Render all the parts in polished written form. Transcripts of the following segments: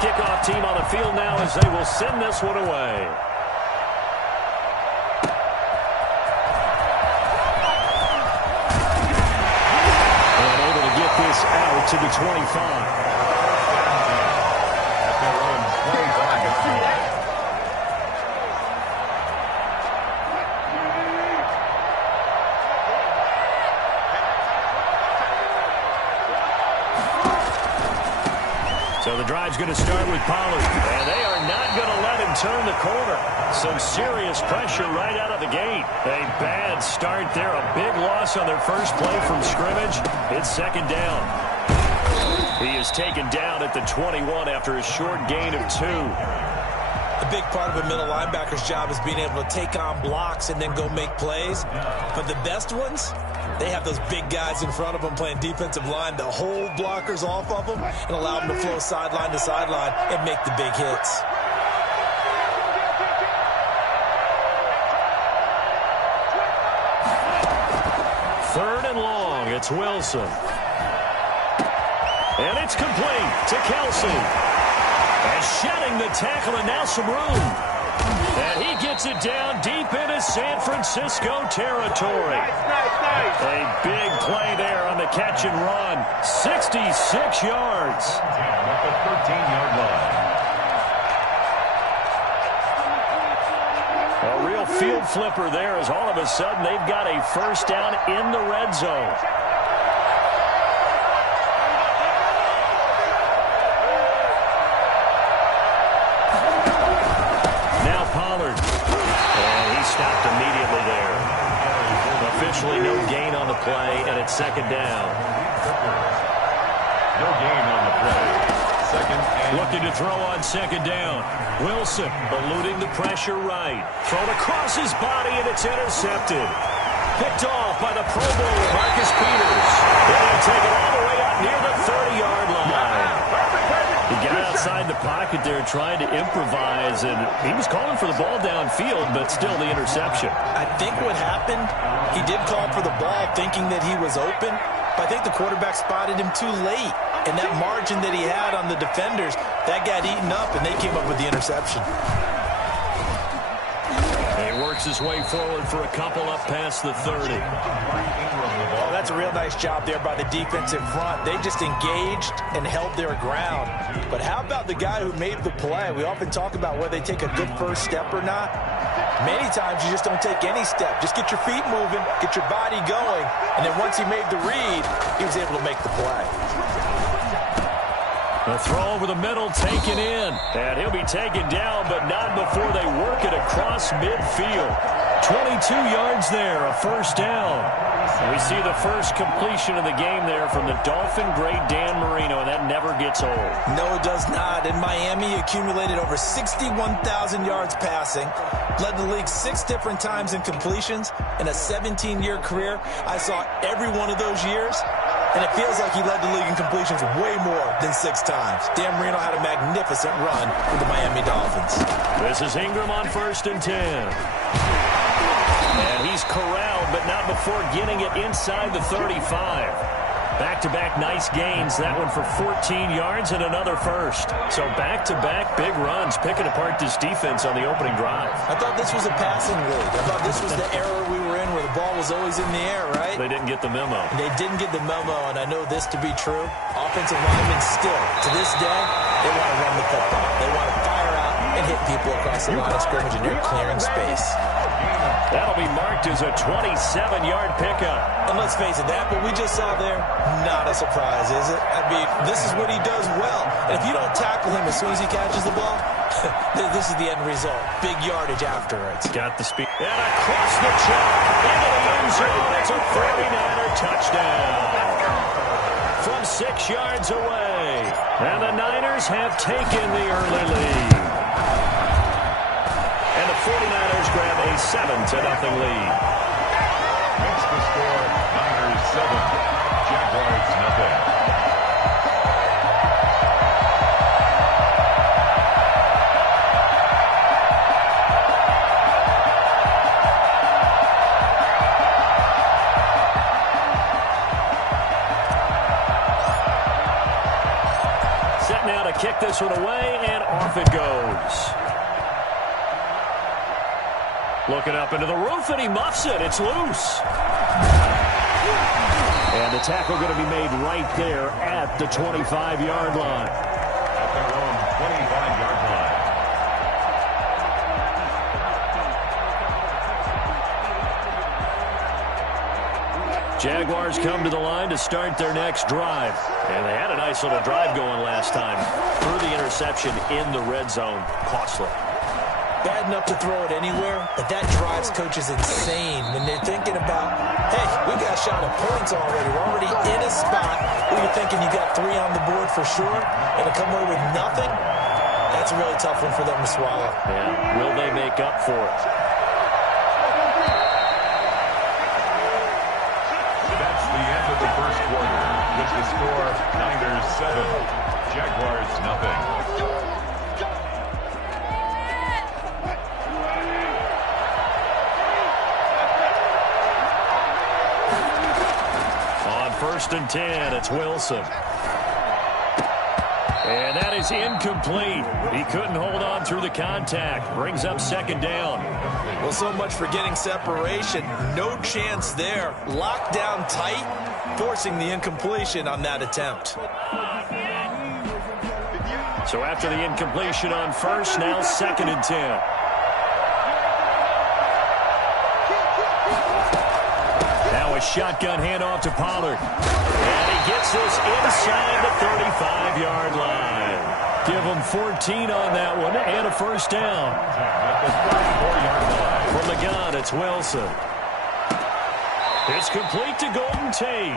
kickoff team on the field now as they will send this one away. And able to get this out to the 25. So the drive's going to start with Pollard, and they are not going to let him turn the corner. Some serious pressure right out of the gate. A bad start there, a big loss on their first play from scrimmage. It's second down. He is taken down at the 21 after a short gain of 2. A big part of a middle linebacker's job is being able to take on blocks and then go make plays. But the best ones, they have those big guys in front of them playing defensive line to hold blockers off of them and allow them to flow sideline to sideline and make the big hits. Third and long, it's Wilson. And it's complete to Kelsey. And shedding the tackle and now some room. And he gets it down deep into San Francisco territory. A big play there on the catch and run. 66 yards. At the 13-yard line. A real field flipper there as all of a sudden they've got a first down in the red zone. Stopped immediately there. Officially no gain on the play, and it's second down. No gain on the play. Second and... Looking to throw on second down. Wilson eluding the pressure right. Thrown across his body, and it's intercepted. Picked off by the Pro Bowler, Marcus Peters. They'll take it all the way up near the 30-yard line. He got outside the pocket there trying to improvise, and he was calling for the ball downfield, but still the interception. I think what happened, he did call for the ball thinking that he was open, but I think the quarterback spotted him too late. And that margin that he had on the defenders, that got eaten up, and they came up with the interception. He works his way forward for a couple up past the 30. Oh, that's a real nice job there by the defensive front. They just engaged and held their ground. But how about the guy who made the play? We often talk about whether they take a good first step or not. Many times you just don't take any step. Just get your feet moving, get your body going, and then once he made the read, he was able to make the play. A throw over the middle, taken in. And he'll be taken down, but not before they work it across midfield. 22 yards there, a first down. We see the first completion of the game there from the Dolphin great Dan Marino, and that never gets old. No, it does not. And Miami accumulated over 61,000 yards passing, led the league 6 different times in completions. In a 17-year career, I saw every one of those years, and it feels like he led the league in completions way more than 6 times. Dan Marino had a magnificent run with the Miami Dolphins. This is Ingram on 1st and 10. And he's corralled, but not before getting it inside the 35. Back-to-back nice gains. That one for 14 yards and another first. So back-to-back big runs, picking apart this defense on the opening drive. I thought this was a passing league. I thought this was the era we were in where the ball was always in the air, right? They didn't get the memo. They didn't get the memo, and I know this to be true. Offensive linemen still, to this day, they want to run the football. They want to fire out and hit people across the line of scrimmage, and they're clearing space. That'll be marked as a 27-yard pickup. And let's face it, that what we just saw there, not a surprise, is it? I mean, this is what he does well. And if you don't tackle him as soon as he catches the ball, this is the end result. Big yardage afterwards. Got the speed. And across the chalk, into the end zone. It's a 49er touchdown. From 6 yards away. And the Niners have taken the early lead. And the 49ers grab a 7-0 lead. Makes the score Niners 7, Jaguars nothing. Set now to kick this one away, and off it goes. Looking up into the roof, and he muffs it. It's loose. And the tackle going to be made right there at the 25-yard line. At their own 25-yard line. Jaguars come to the line to start their next drive. And they had a nice little drive going last time. Threw the interception in the red zone. Costly. Bad enough to throw it anywhere, but that drives coaches insane when they're thinking about, hey, we got a shot at points already. We're already in a spot where you're thinking you got 3 on the board for sure, and to come away with nothing, that's a really tough one for them to swallow. Yeah. Will they make up for it? That's the end of the first quarter with the score Niners 7, Jaguars nothing. First and 10, it's Wilson. And that is incomplete. He couldn't hold on through the contact. Brings up second down. Well, so much for getting separation. No chance there. Locked down tight, forcing the incompletion on that attempt. So after the incompletion on first, now second and 10. A shotgun handoff to Pollard. And he gets this inside the 35-yard line. Give him 14 on that one and a first down. At the 34-yard line. From the gun, it's Wilson. It's complete to Golden Tate.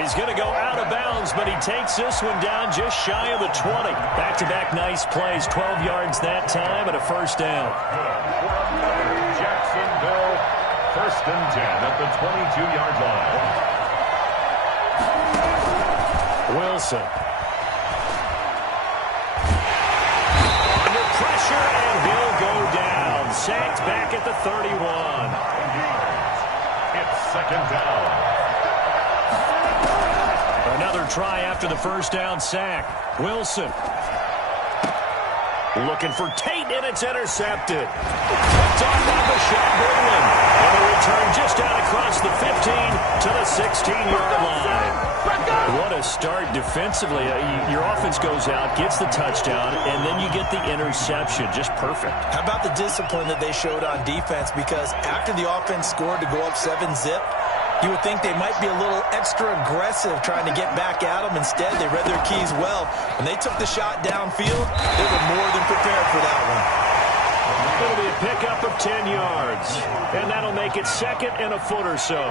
He's going to go out of bounds, but he takes this one down just shy of the 20. Back-to-back nice plays, 12 yards that time and a first down. Jacksonville. First and 10 at the 22-yard line. Wilson. Under pressure, and he'll go down. Sacked back at the 31. It's second down. Another try after the first down sack. Wilson. Looking for Tate, and it's intercepted. Picked off by Bashad Breeland. And a return just out across the 15 to the 16-yard line. What a start defensively. Your offense goes out, gets the touchdown, and then you get the interception. Just perfect. How about the discipline that they showed on defense? Because after the offense scored to go up 7-zip, you would think they might be a little extra aggressive trying to get back at them. Instead, they read their keys well. When they took the shot downfield, they were more than prepared for that one. It'll be a pickup of 10 yards. And that'll make it second and a foot or so.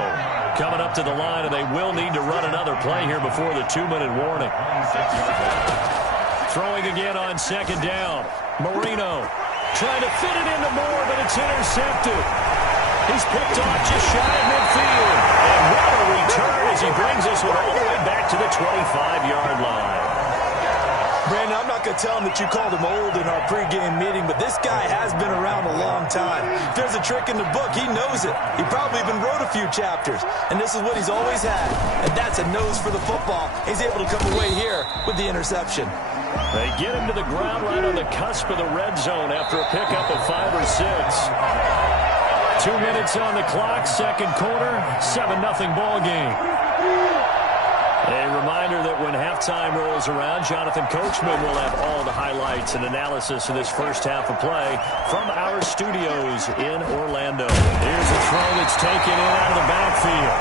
Coming up to the line, and they will need to run another play here before the 2-minute warning. Throwing again on second down. Marino trying to fit it into Moore, but it's intercepted. He's picked off just shy of midfield. And what a return as he brings this one all the way back to the 25-yard line. Brandon, I'm not going to tell him that you called him old in our pregame meeting, but this guy has been around a long time. If there's a trick in the book, he knows it. He probably even wrote a few chapters, and this is what he's always had, and that's a nose for the football. He's able to come away here with the interception. They get him to the ground right on the cusp of the red zone after a pickup of 5 or 6. 2 minutes on the clock, second quarter, 7-0 ball game. A reminder that when halftime rolls around, Jonathan Coachman will have all the highlights and analysis of this first half of play from our studios in Orlando. Here's a throw that's taken in out of the backfield.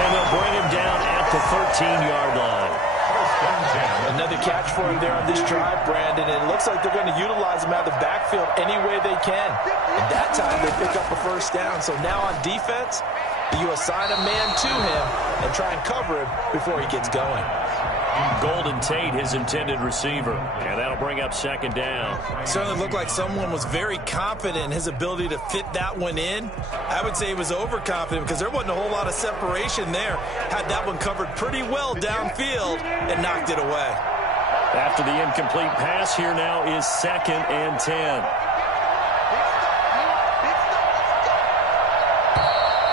And they'll bring him down at the 13-yard line. Another catch for him there on this drive, Brandon. And it looks like they're going to utilize him out of the backfield any way they can. And that time they pick up a first down. So now on defense, you assign a man to him and try and cover him before he gets going. Golden Tate, his intended receiver. And that'll bring up second down. Certainly looked like someone was very confident in his ability to fit that one in. I would say he was overconfident because there wasn't a whole lot of separation there. Had that one covered pretty well downfield and knocked it away. After the incomplete pass, here now is second and 10.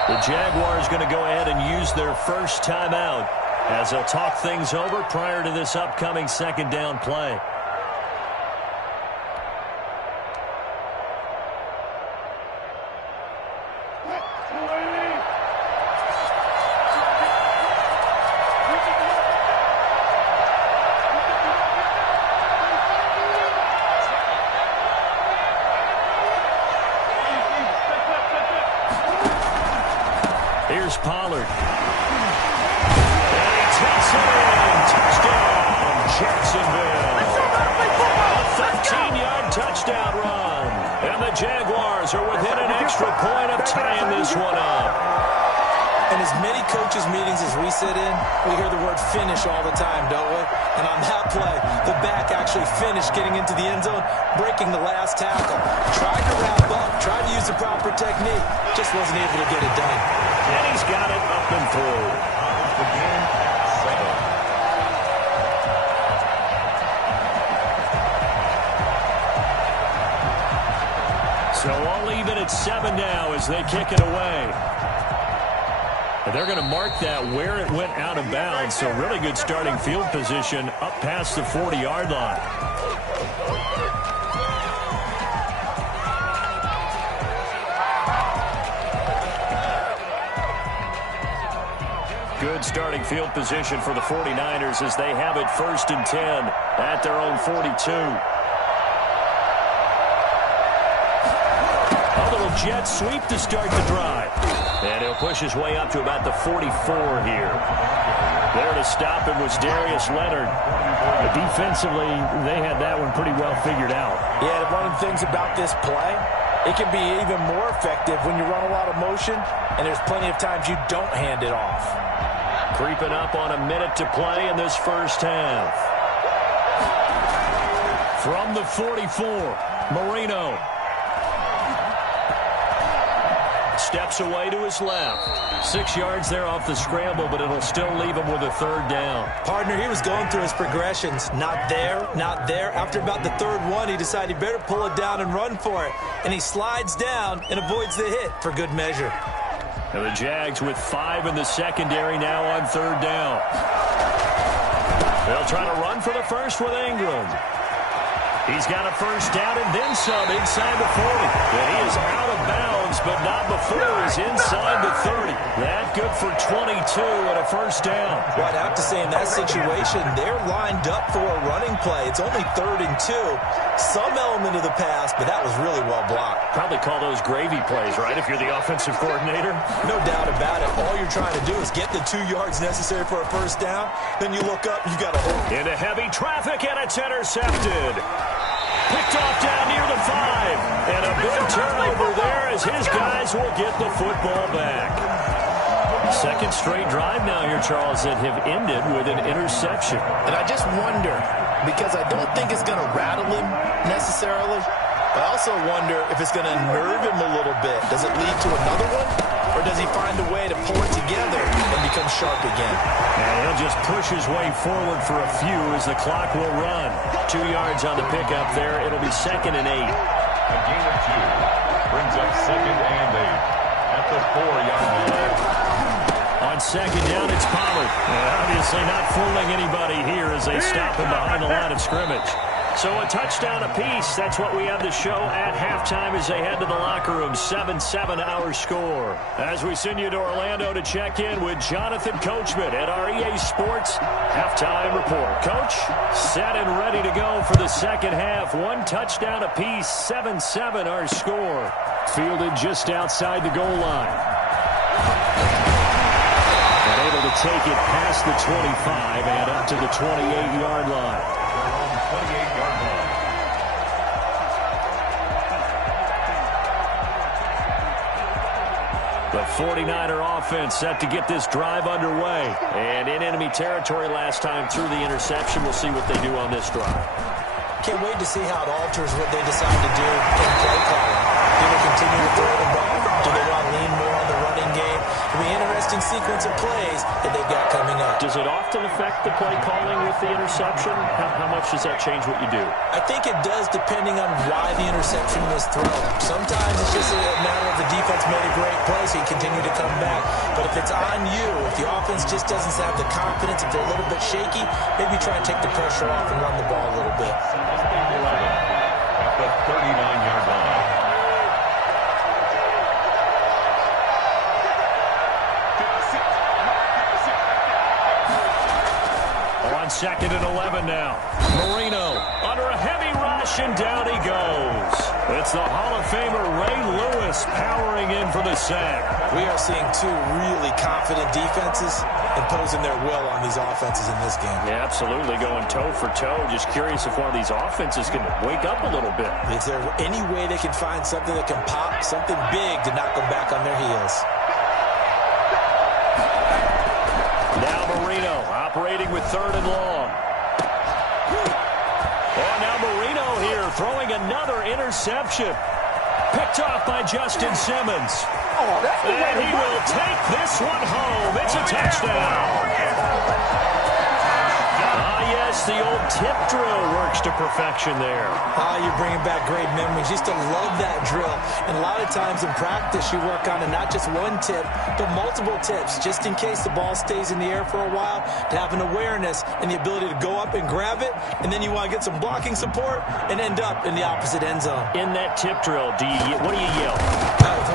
The Jaguars going to go ahead and use their first timeout as they'll talk things over prior to this upcoming second down play. Here's Pollard. And he takes it in. Touchdown, Jacksonville. A 13-yard touchdown run. And the Jaguars are within an extra point of tying this one up. In as many coaches' meetings as we sit in, we hear the word finish all the time, don't we? And on that play, the back actually finished getting into the end zone, breaking the last tackle. Tried to wrap up, tried to use the proper technique, just wasn't able to get it done. And he's got it up and through. The game at 7. So all even at 7 now as they kick it away. And they're going to mark that where it went out of bounds. So really good starting field position up past the 40-yard line. Good starting field position for the 49ers as they have it 1st and 10 at their own 42. A little jet sweep to start the drive. And he'll push his way up to about the 44 here. There to stop him was Darius Leonard. Defensively, they had that one pretty well figured out. Yeah, one of the things about this play, it can be even more effective when you run a lot of motion, and there's plenty of times you don't hand it off. Creeping up on a minute to play in this first half. From the 44, Marino. Steps away to his left. 6 yards there off the scramble, but it'll still leave him with a 3rd down. Partner, he was going through his progressions. Not there, not there. After about the 3rd one, he decided he better pull it down and run for it. And he slides down and avoids the hit for good measure. And the Jags with 5 in the secondary now on 3rd down. They'll try to run for the first with Ingram. He's got a 1st down and then some inside the 40. And he is out of bounds, but not before he's inside the 30. That good for 22 and a 1st down. Well, I'd have to say in that situation, they're lined up for a running play. It's only 3rd and 2. Some element of the pass, but that was really well blocked. Probably call those gravy plays, right, if you're the offensive coordinator? No doubt about it. All you're trying to do is get the 2 yards necessary for a 1st down. Then you look up, you got a hole. Into heavy traffic, and it's intercepted. Picked off down near the 5. And a big turnover there as his guys will get the football back. 2nd straight drive now here, Charles, that have ended with an interception. And I just wonder, because I don't think it's going to rattle him necessarily, but I also wonder if it's going to nerve him a little bit. Does it lead to another one? Or does he find a way to pull it together and become sharp again? And he'll just push his way forward for a few as the clock will run. 2 yards on the pickup there. It'll be 2nd and 8. A gain of 2 brings up 2nd and 8 at the 4-yard line. On 2nd down, it's Pollard. And obviously not fooling anybody here as they stop him behind the line of scrimmage. So a touchdown apiece. That's what we have to show at halftime as they head to the locker room. 7-7 our score. As we send you to Orlando to check in with Jonathan Coachman at our EA Sports Halftime Report. Coach, set and ready to go for the 2nd half. 1 touchdown apiece. 7-7 our score. Fielded just outside the goal line. And able to take it past the 25 and up to the 28-yard line. 28-yard line. The 49er offense set to get this drive underway. And in enemy territory last time through the interception. We'll see what they do on this drive. Can't wait to see how it alters what they decide to do in play calling. Do they continue to throw the ball? Do they want to lean more on the running game? It'll be an interesting sequence of plays that they've got coming up. Does it often affect the play calling with the interception? How much does that change what you do? I think it does depending on why the interception was thrown. Sometimes it's just a matter of the defense made a great play, so you continue to come back. But if it's on you, if the offense just doesn't have the confidence, if they're a little bit shaky, maybe try and take the pressure off and run the ball a little bit. At the 39-yard line. On 2nd and 11 now. Marino under a heavy rush, and down he goes. It's the Hall of Famer Ray Lewis powering in for the sack. We are seeing two really confident defenses imposing their will on these offenses in this game. Yeah, absolutely, going toe for toe. Just curious if one of these offenses can wake up a little bit. Is there any way they can find something that can pop, something big to knock them back on their heels? Now Marino operating with 3rd and long. Oh, now Marino here throwing another interception. Picked off by Justin Simmons. And he will take this one home. It's a touchdown. Yes, the old tip drill works to perfection there. You're bringing back great memories. Used to love that drill. And a lot of times in practice, you work on it, not just one tip, but multiple tips, just in case the ball stays in the air for a while, to have an awareness and the ability to go up and grab it, and then you want to get some blocking support and end up in the opposite end zone. In that tip drill, what do you yell?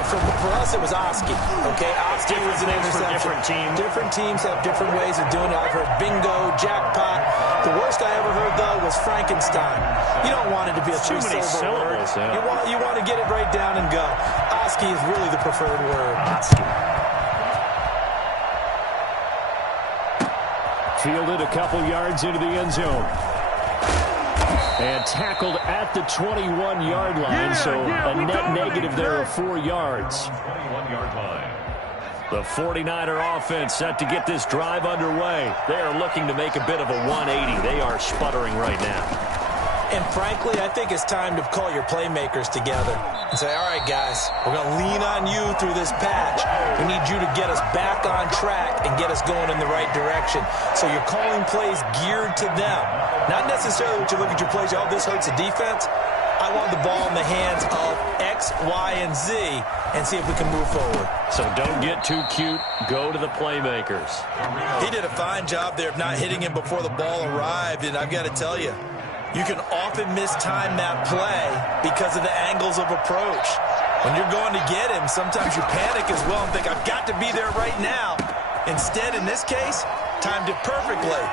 For us, it was Oski. Okay, Oski was an interception. Different teams. Different teams have different ways of doing it. I've heard bingo, jackpot. The worst I ever heard, though, was Frankenstein. You don't want it to be a three-syllable word. Yeah. You want to get it right down and go. Oski is really the preferred word. Oski. Fielded a couple yards into the end zone. And tackled at the 21-yard line, so a net negative there of 4 yards. 21-yard line. The 49er offense set to get this drive underway. They are looking to make a bit of a 180. They are sputtering right now. And frankly, I think it's time to call your playmakers together and say, all right, guys, we're going to lean on you through this patch. We need you to get us back on track and get us going in the right direction. So you're calling plays geared to them. Not necessarily what you look at your plays, oh, this hurts the defense. I want the ball in the hands of X, Y, and Z and see if we can move forward. So don't get too cute. Go to the playmakers. He did a fine job there of not hitting him before the ball arrived, and I've got to tell you, you can often mistime that play because of the angles of approach. When you're going to get him, sometimes you panic as well and think, I've got to be there right now. Instead, in this case, timed it perfectly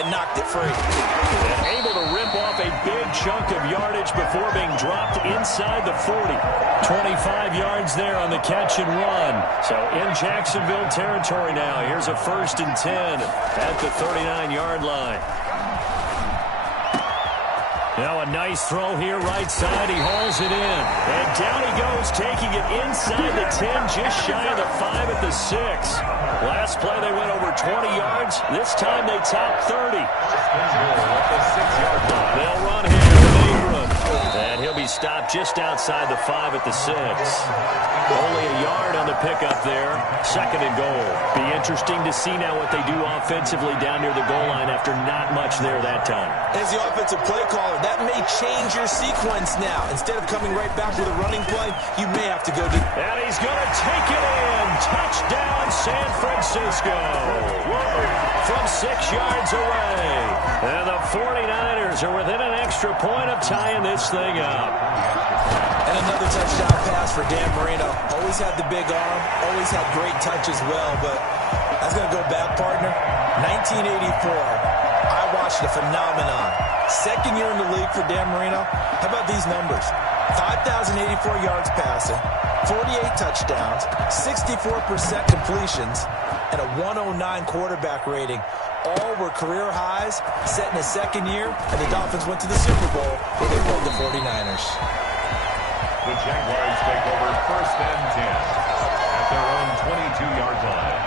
and knocked it free. And able to rip off a big chunk of yardage before being dropped inside the 40. 25 yards there on the catch and run. So in Jacksonville territory now. Here's a 1st and 10 at the 39-yard line. Now a nice throw here right side. He hauls it in. And down he goes, taking it inside the 10, just shy of the 5 at the 6. Last play they went over 20 yards. This time they top 30. They'll run here with Ingram. And he'll be stopped just outside the 5 at the 6. Only a yard on the pickup there. 2nd and goal. Be interesting to see now what they do offensively down near the goal line after not much there that time. As the offensive play caller, that may change your sequence now. Instead of coming right back with a running play, you may have to go deep. And he's going to take it in. Touchdown, San Francisco. From 6 yards away. And the 49ers are within an extra point of tying this thing up. And another touchdown pass for Dan Marino. Always had the big arm. Always had great touch as well. But that's going to go back, partner. 1984. I watched a phenomenon. 2nd year in the league for Dan Marino. How about these numbers? 5,084 yards passing, 48 touchdowns, 64% completions, and a 109 quarterback rating. All were career highs set in his 2nd year, and the Dolphins went to the Super Bowl where they played the 49ers. The Jaguars take over 1st and 10 at their own 22-yard line.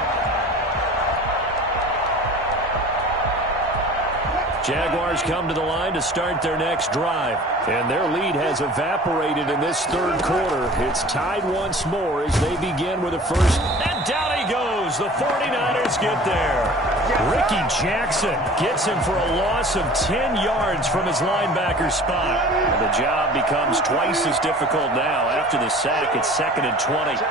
Jaguars come to the line to start their next drive. And their lead has evaporated in this 3rd quarter. It's tied once more as they begin with a 1st. And down he goes. The 49ers get there. Ricky Jackson gets him for a loss of 10 yards from his linebacker spot. And the job becomes twice as difficult now. After the sack, it's 2nd and 20.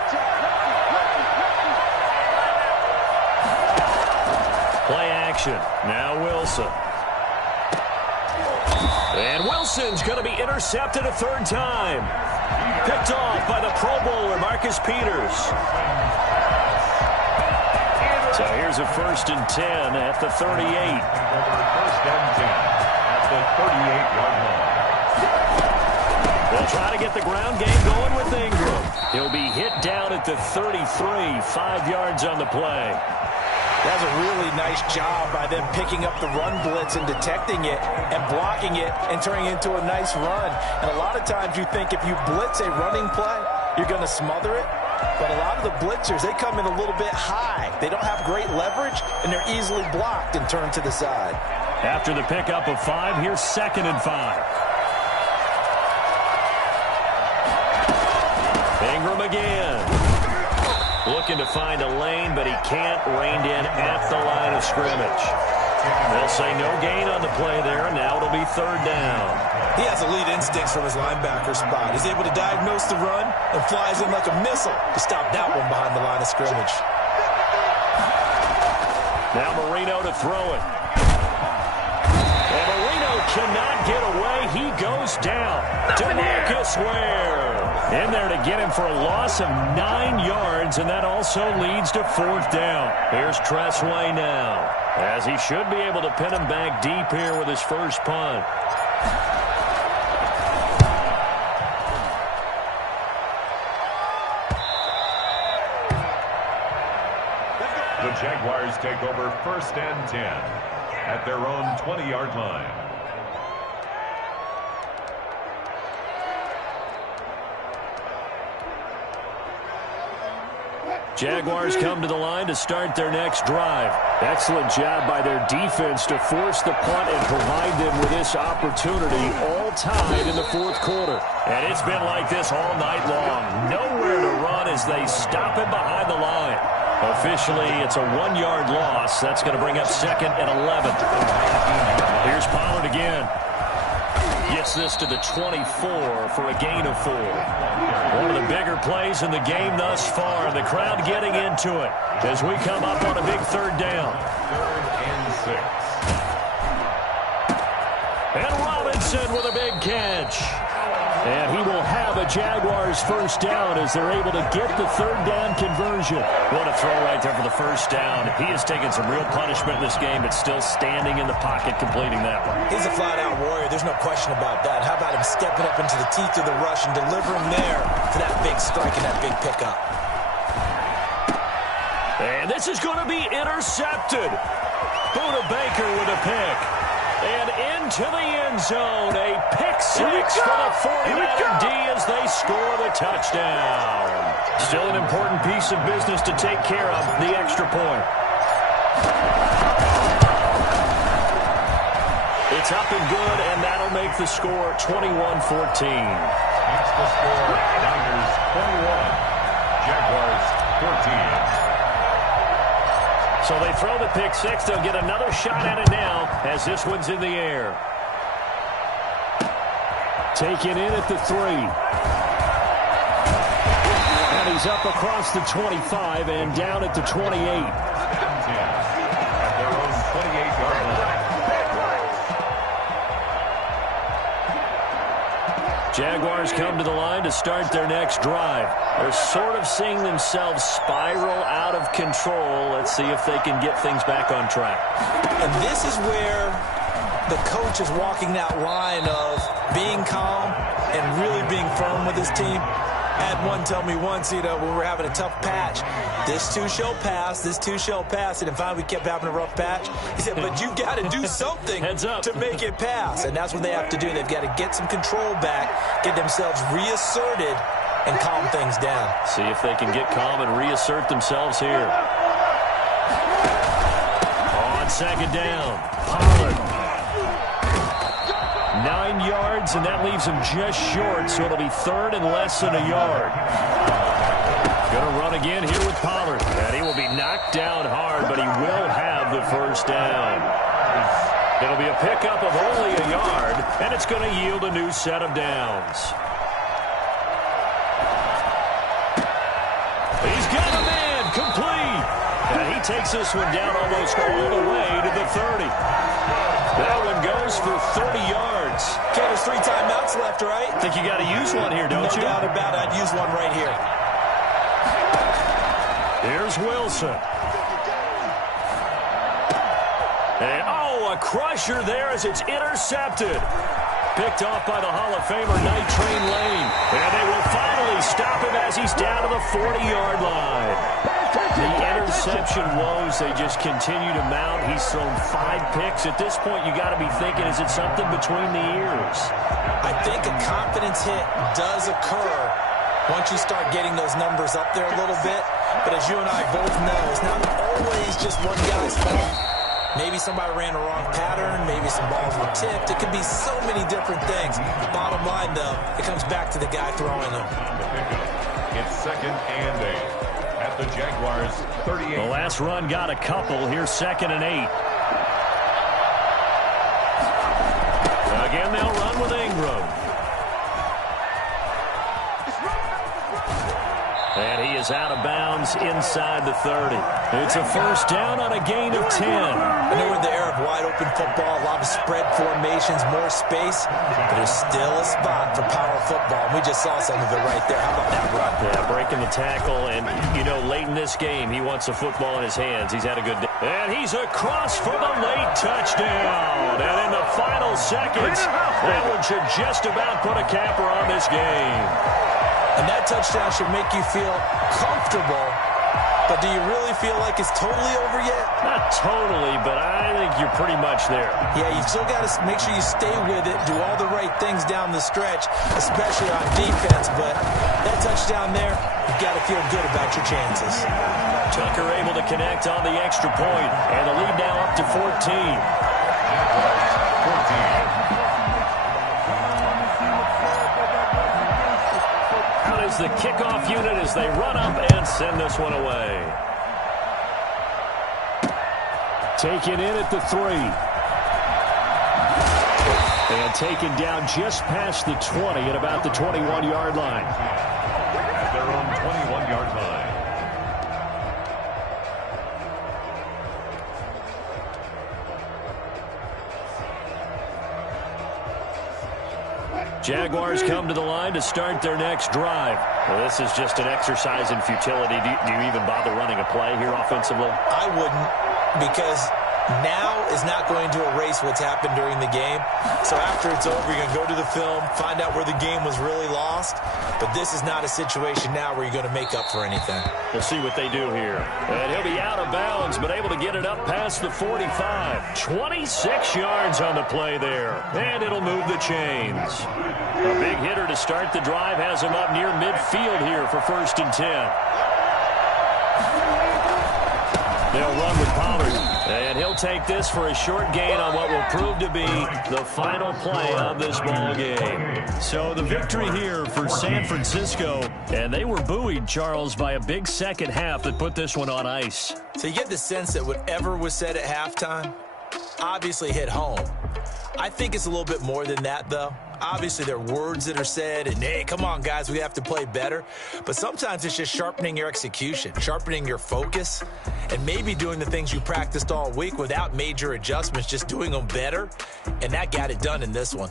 Play action. Now Wilson. And Wilson's going to be intercepted a 3rd time. Picked off by the Pro Bowler, Marcus Peters. So here's a 1st and 10 at the 38. 1st and 10 at the 38-yard line. They'll try to get the ground game going with Ingram. He'll be hit down at the 33, 5 yards on the play. That's a really nice job by them picking up the run blitz and detecting it and blocking it and turning it into a nice run. And a lot of times you think if you blitz a running play, you're going to smother it. But a lot of the blitzers, they come in a little bit high. They don't have great leverage, and they're easily blocked and turned to the side. After the pickup of 5, here's 2nd and 5. Ingram again. Looking to find a lane, but he can't. Reined in at the line of scrimmage. They'll say no gain on the play there, and now it'll be 3rd down. He has elite instincts from his linebacker spot. He's able to diagnose the run and flies in like a missile to stop that one behind the line of scrimmage. Now Marino to throw it. And Marino cannot get away. He goes down. DeMarcus Ware in there to get him for a loss of 9 yards, and that also leads to 4th down. Here's Tressway now, as he should be able to pin him back deep here with his first punt. The Jaguars take over 1st and 10 at their own 20-yard line. Jaguars come to the line to start their next drive. Excellent job by their defense to force the punt and provide them with this opportunity, all tied in the 4th quarter. And it's been like this all night long. Nowhere to run as they stop him behind the line. Officially, it's a 1-yard loss. That's going to bring up 2nd and 11. Here's Pollard again. Gets this to the 24 for a gain of 4. One of the bigger plays in the game thus far. The crowd getting into it as we come up on a big 3rd down. 3rd and 6. And Robinson with a big catch. And he will have a Jaguars first down as they're able to get the 3rd down conversion. What a throw right there for the first down. He has taken some real punishment in this game, but still standing in the pocket completing that one. He's a flat-out warrior. There's no question about that. How about him stepping up into the teeth of the rush and delivering there for that big strike and that big pickup. And this is going to be intercepted. Buda Baker with a pick. And into the end zone, a pick 6 for the 49er D as they score the touchdown. Still an important piece of business to take care of, the extra point. It's up and good, and that'll make the score 21-14. That's the score. Niners 21, Jaguars 14. So they throw the pick 6. They'll get another shot at it now as this one's in the air. Taken in at the 3. And he's up across the 25 and down at the 28. 10 at their own 28-yard line. Jaguars come to the line to start their next drive. They're sort of seeing themselves spiral out of control. Let's see if they can get things back on track. And this is where the coach is walking that line of being calm and really being firm with his team. I had one tell me once, when we were having a tough patch, this too shall pass, this too shall pass. And finally we kept having a rough patch. He said, but you got to do something to make it pass. And that's what they have to do. They've got to get some control back, get themselves reasserted, and calm things down. See if they can get calm and reassert themselves here. On 2nd down, Pollard. 9 yards, and that leaves him just short, so it'll be 3rd and less than a yard. Going to run again here with Pollard, and he will be knocked down hard, but he will have the first down. It'll be a pickup of only a yard, and it's going to yield a new set of downs. He's got a man, complete. And he takes this one down almost all the way to the 30. That one goes for 30 yards. Okay, there's 3 timeouts left, right? Think you got to use one here, don't you? No doubt about it. I'd use one right here. Here's Wilson. And, a crusher there as it's intercepted. Picked off by the Hall of Famer Night Train Lane. And they will finally stop him as he's down to the 40-yard line. The interception woes, they just continue to mount. He's thrown 5 picks. At this point, you got to be thinking, is it something between the ears? I think a confidence hit does occur once you start getting those numbers up there a little bit. But as you and I both know, it's not always just one guy's fault. Maybe somebody ran a wrong pattern. Maybe some balls were tipped. It could be so many different things. Bottom line, though, it comes back to the guy throwing them. The pickup. It's 2nd and 8 at the Jaguars' 38. The last run got a couple. Here's 2nd and 8. Again, they'll run with Ingram. And he is out of bounds inside the 30. It's a first down on a gain of 10. I know we're in the era of wide-open football, a lot of spread formations, more space, but there's still a spot for power football. We just saw some of it right there. How about that run? Yeah, breaking the tackle, and, you know, late in this game, he wants the football in his hands. He's had a good day. And he's across for the late touchdown. And in the final seconds, that one should just about put a capper on this game. And that touchdown should make you feel comfortable. But do you really feel like it's totally over yet? Not totally, but I think you're pretty much there. Yeah, you still got to make sure you stay with it, do all the right things down the stretch, especially on defense. But that touchdown there, you got to feel good about your chances. Tucker able to connect on the extra point, and the lead now up to 14. 14. Is the kickoff unit as they run up and send this one away. Taken in at the 3. And taken down just past the 20 at about the 21-yard line. At their own 21-yard line. Jaguars come to the line to start their next drive. Well, this is just an exercise in futility. Do you even bother running a play here offensively? I wouldn't, because now is not going to erase what's happened during the game. So after it's over, you're going to go to the film, find out where the game was really lost. But this is not a situation now where you're going to make up for anything. We'll see what they do here. And he'll be out of bounds, but able to get it up past the 45. 26 yards on the play there. And it'll move the chains. A big hitter to start the drive has him up near midfield here for 1st and 10. They'll run with Pollard, and he'll take this for a short gain on what will prove to be the final play of this ball game. So the victory here for San Francisco, and they were buoyed, Charles, by a big second half that put this one on ice. So you get the sense that whatever was said at halftime obviously hit home. I think it's a little bit more than that, though. Obviously, there are words that are said, and, hey, come on, guys, we have to play better. But sometimes it's just sharpening your execution, sharpening your focus, and maybe doing the things you practiced all week without major adjustments, just doing them better. And that got it done in this one.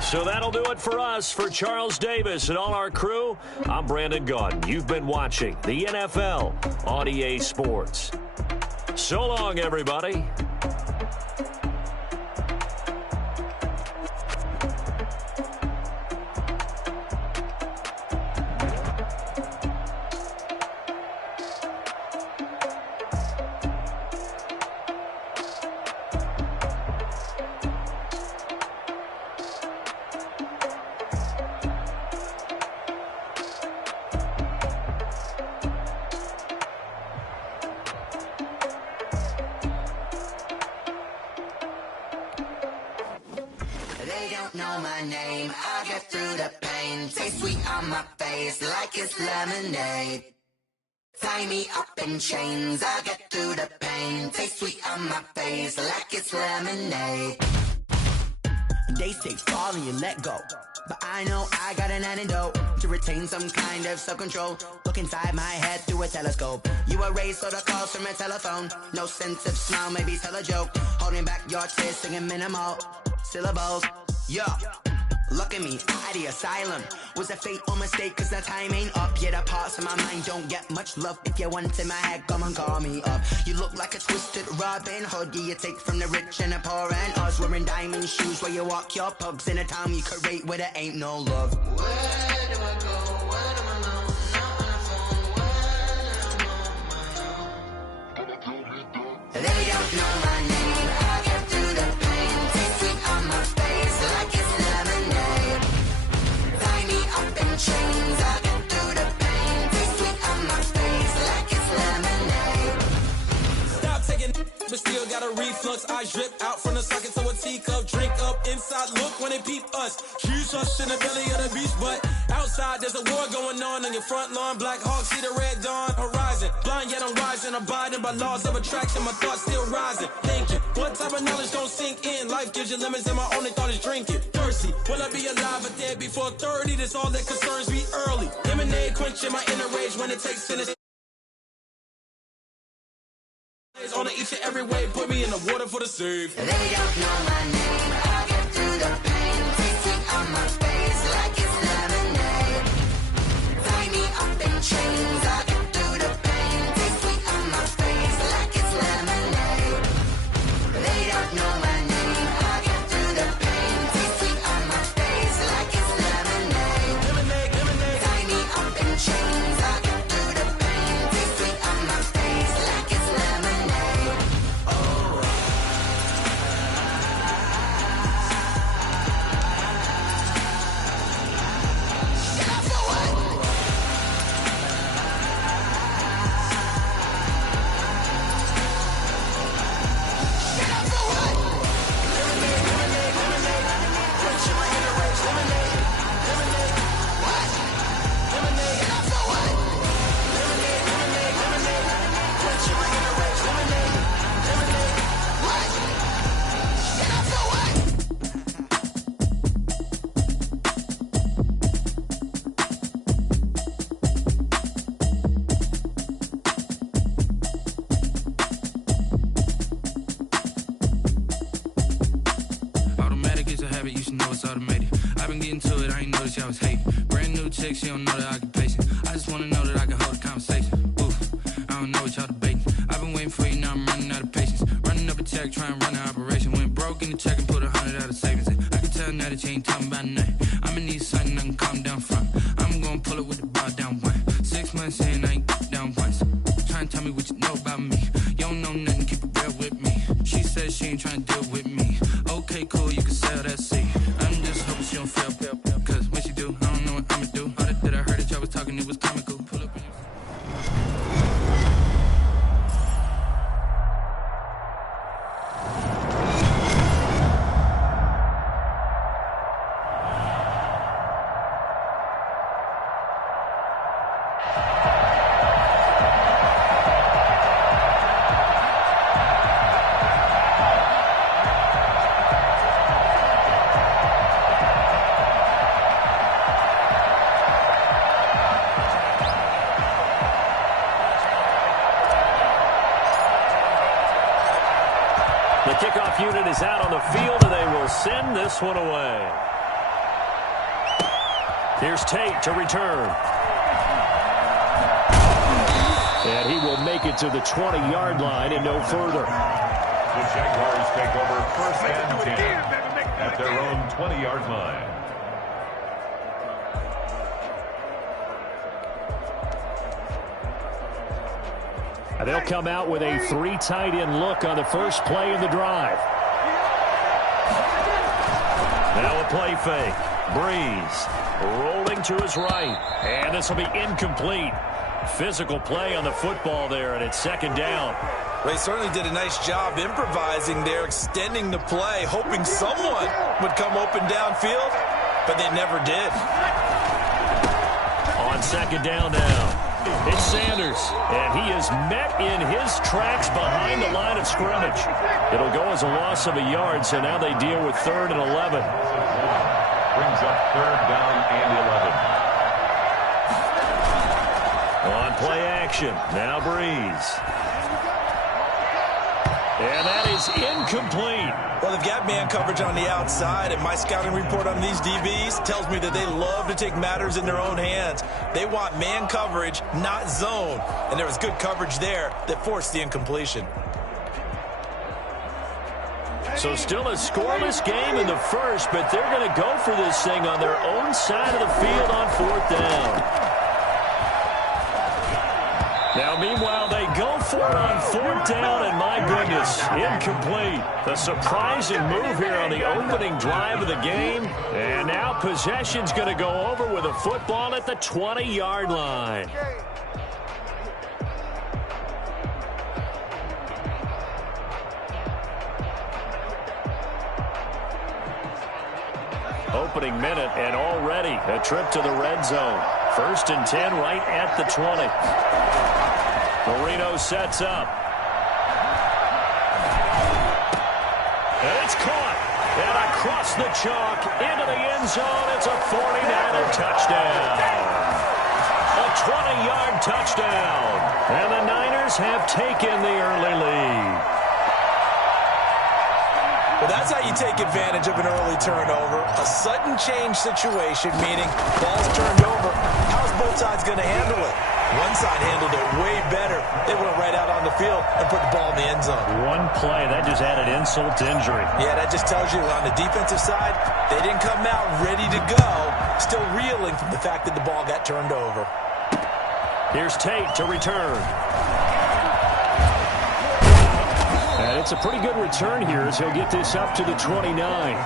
So that'll do it for us. For Charles Davis and all our crew, I'm Brandon Gaudin. You've been watching the NFL on EA Sports. So long, everybody. Know my name, I get through the pain. Taste sweet on my face like it's lemonade. Tie me up in chains, I get through the pain. Taste sweet on my face like it's lemonade. They say fall and you let go, but I know I got an antidote to retain some kind of self-control. Look inside my head through a telescope. You erase all the calls from a telephone. No sense of smile, maybe tell a joke. Holding back your tears, singing minimal syllables. Yeah. Look at me, out of the asylum. Was a fate or mistake, cause the time ain't up. Yeah, the parts of my mind don't get much love. If you want in my head, come and call me up. You look like a twisted Robin Hood. Yeah, you take from the rich and the poor and us. Wearing diamond shoes where you walk your pugs. In a town you create where there ain't no love. Where do I go? Where am I alone? Not on the phone when I'm on my own. They don't know my name. I get through the pain. Taste sweet on my face like it's lemonade. Tie me up in chains. I get through the pain. Taste sweet on my face like it's lemonade. Stop taking but still got a reflux. I drip out from the socket to a teacup. Drink up inside, look when they peep us. Choose us in the belly of the beast, but outside there's a war going on your front lawn. Black Hawk, see the red dawn horizon. Blind yet I'm rising, abiding by laws of attraction. My thoughts still rising, thinking what type of knowledge don't sink in. Life gives you lemons and my only thought is drinking. Thirsty, will I be alive or dead before 30? That's all that concerns me early. Lemonade quenching my inner rage when it takes finish. On each and every way, put me in the water for the save. They don't know my name. I get through the pain. Taste sweet on my face like it's lemonade. Tie me up in chains. I get through the pain. Taste sweet on my face like it's lemonade. They don't know my name. I get through the pain. Taste sweet on my face like it's lemonade. Lemonade, lemonade. Tie me up in chains. I get through the pain. Taste sweet on my face like it's lemonade. I was hating. Brand new chick, she don't know the occupation. I just wanna know that I can hold a conversation. Oof, I don't know what y'all debating. I've been waiting for you, now I'm running out of patience. Running up a check, trying to run an operation. Went broke in the check and put 100 out of savings in. I can tell now that you ain't talking about nothing. I'ma need something I can calm down from. I'm gonna pull it with the bar down one. 6 months in, I ain't down once. Trying to tell me what you know about me. You don't know nothing, keep it real with me. She says she ain't trying to deal with me. Okay, cool, you can sell that seat. I'm just hoping she don't feel. Cause when she do, I don't know what I'ma do. All that I heard that y'all was talking, it was comical. Pull up in your... The kickoff unit is out on the field, and they will send this one away. Here's Tate to return. And he will make it to the 20-yard line and no further. The Jaguars take over first and 10 at their own 20-yard line. They'll come out with a 3 tight end look on the first play of the drive. Now a play fake. Breeze rolling to his right. And this will be incomplete. Physical play on the football there, and it's second down. They certainly did a nice job improvising there, extending the play, hoping someone would come open downfield, but they never did. On second down now. It's Sanders, and he is met in his tracks behind the line of scrimmage. It'll go as a loss of a yard, so now they deal with 3rd and 11. Brings up 3rd down and 11. action. Now Breeze. And that is incomplete. Well, they've got man coverage on the outside, and my scouting report on these DBs tells me that they love to take matters in their own hands. They want man coverage, not zone. And there was good coverage there that forced the incompletion. So still a scoreless game in the first, but they're going to go for this thing on their own side of the field on 4th down. Now, meanwhile, they go for it on 4th down, and my goodness, incomplete. A surprising move here on the opening drive of the game. And now possession's going to go over with a football at the 20-yard line. Opening minute, and already a trip to the red zone. 1st and 10 right at the 20. Marino sets up. And it's caught. And across the chalk into the end zone. It's a 49er touchdown. A 20-yard touchdown. And the Niners have taken the early lead. Well, that's how you take advantage of an early turnover. A sudden change situation, meaning ball's turned over. How's both sides going to handle it? One side handled it way better. They went right out on the field and put the ball in the end zone. One play, that just added insult to injury. Yeah, that just tells you on the defensive side, they didn't come out ready to go, still reeling from the fact that the ball got turned over. Here's Tate to return. And it's a pretty good return here as he'll get this up to the 29.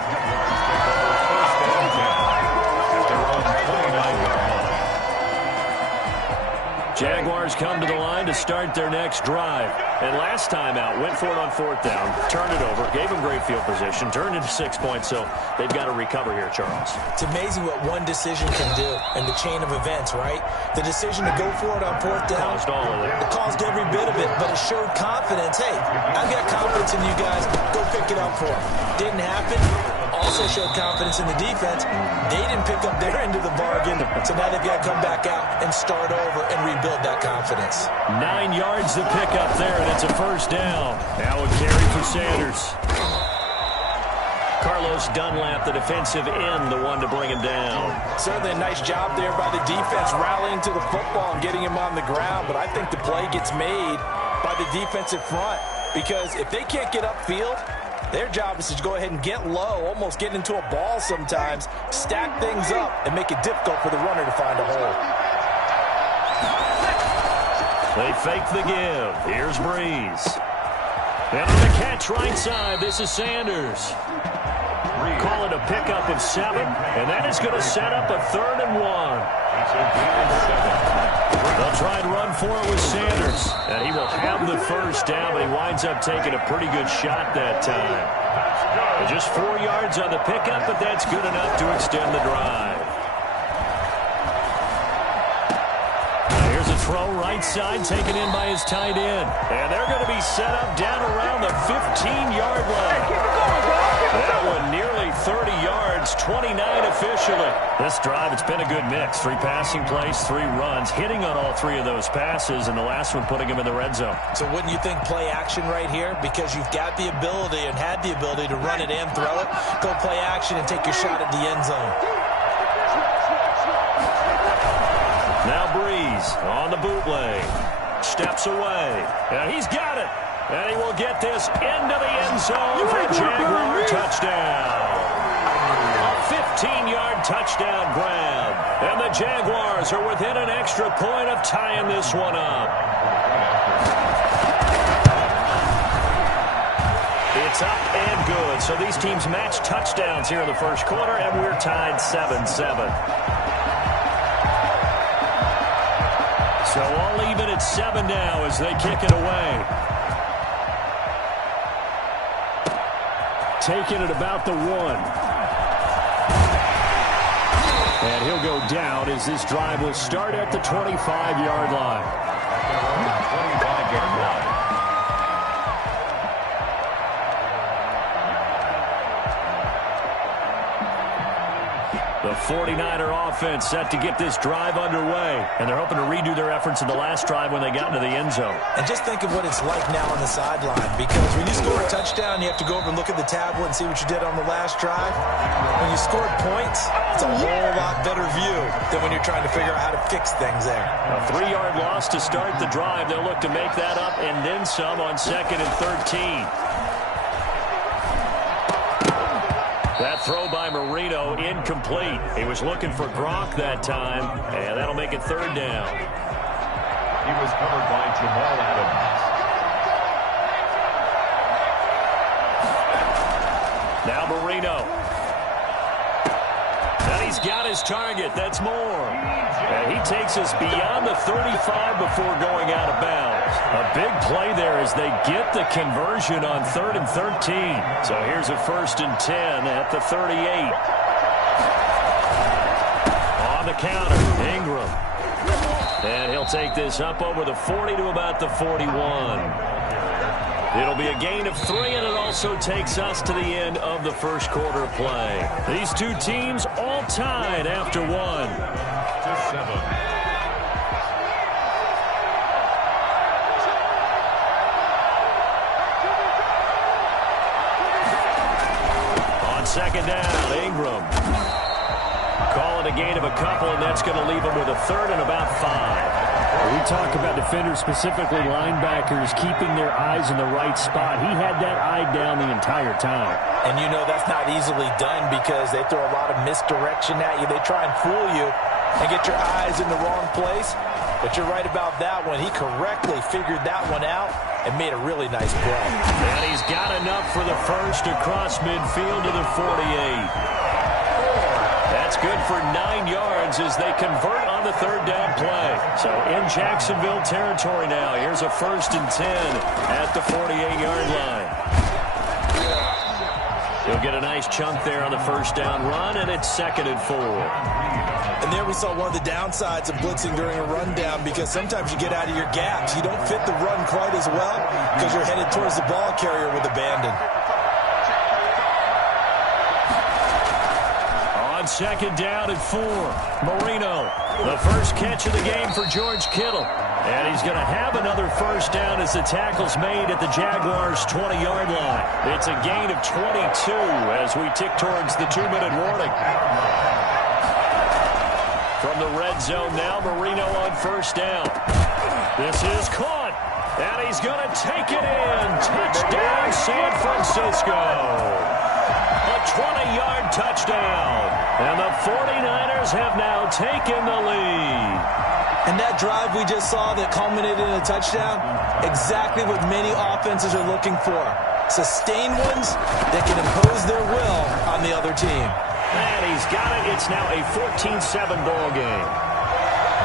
Jaguars come to the line to start their next drive. And last time out, went for it on 4th down, turned it over, gave them great field position, turned into 6 points, so they've got to recover here, Charles. It's amazing what one decision can do in the chain of events, right? The decision to go for it on 4th down, Caused all of it. It caused every bit of it, but it showed confidence. Hey, I've got confidence in you guys. Go pick it up for them. Didn't happen. Also showed confidence in the defense. They didn't pick up their end of the bargain, so now they've got to come back out and start over and rebuild that confidence. 9 yards to pick up there, and it's a 1st down. Now a carry for Sanders. Carlos Dunlap, the defensive end, the one to bring him down. Certainly a nice job there by the defense rallying to the football and getting him on the ground, but I think the play gets made by the defensive front because if they can't get upfield, their job is to go ahead and get low, almost get into a ball sometimes, stack things up, and make it difficult for the runner to find a hole. They fake the give. Here's Breeze. And on the catch right side, this is Sanders. Call it a pickup of 7, and that is going to set up a 3rd and 1. They'll try and run for it with Sanders. And he will have the 1st down, but he winds up taking a pretty good shot that time. And just 4 yards on the pickup, but that's good enough to extend the drive. Here's a throw right side taken in by his tight end. And they're going to be set up down around the 15-yard line. That one nearly 30 yards, 29 officially. This drive, it's been a good mix. 3 passing plays, 3 runs, hitting on all 3 of those passes, and the last one putting him in the red zone. So wouldn't you think play action right here? Because you've got the ability and had the ability to run it and throw it. Go play action and take your shot at the end zone. Now Breeze on the bootleg. Steps away. And he's got it. And he will get this into the end zone for a Jaguar touchdown. A 15-yard touchdown grab. And the Jaguars are within an extra point of tying this one up. It's up and good. So these teams match touchdowns here in the first quarter, and we're tied 7-7. So all even at 7 now as they kick it away. Taking it about the 1. And he'll go down as this drive will start at the 25-yard line. 25-yard line. The 49er offense set to get this drive underway. And they're hoping to redo their efforts in the last drive when they got into the end zone. And just think of what it's like now on the sideline, because when you score a touchdown, you have to go over and look at the tablet and see what you did on the last drive. When you scored points, it's a whole lot better view than when you're trying to figure out how to fix things there. A 3-yard loss to start the drive. They'll look to make that up and then some on 2nd and 13. That throw by Marino incomplete. He was looking for Gronk that time, and that'll make it 3rd down. He was covered by Jamal Adams. Now Marino. And he's got his target. That's more. And he takes us beyond the 35 before going out of bounds. A big play there as they get the conversion on 3rd and 13. So here's a 1st and 10 at the 38. On the counter, Ingram. And he'll take this up over the 40 to about the 41. It'll be a gain of 3, and it also takes us to the end of the first quarter of play. These two teams all tied after 1. To 7. On 2nd down, Ingram. Call it a gain of a couple, and that's going to leave him with a 3rd and about 5. We talk about defenders, specifically linebackers, keeping their eyes in the right spot. He had that eye down the entire time. And you know that's not easily done because they throw a lot of misdirection at you. They try and fool you and get your eyes in the wrong place. But you're right about that one. He correctly figured that one out and made a really nice play. And he's got enough for the first across midfield to the 48. That's good for 9 yards as they convert on the 3rd down play. So in Jacksonville territory now. Here's a 1st and 10 at the 48-yard line. He'll get a nice chunk there on the 1st down run, and it's 2nd and 4. And there we saw one of the downsides of blitzing during a rundown, because sometimes you get out of your gaps. You don't fit the run quite as well because you're headed towards the ball carrier with abandon. On 2nd down and 4, Marino, the first catch of the game for George Kittle. And he's going to have another 1st down as the tackle's made at the Jaguars' 20-yard line. It's a gain of 22 as we tick towards the 2-minute warning. From the red zone now, Marino on 1st down. This is caught, and he's going to take it in. Touchdown, San Francisco. A 20-yard touchdown. And the 49ers have now taken the lead. And that drive we just saw that culminated in a touchdown, exactly what many offenses are looking for. Sustained ones that can impose their will on the other team. And he's got it. It's now a 14-7 ball game.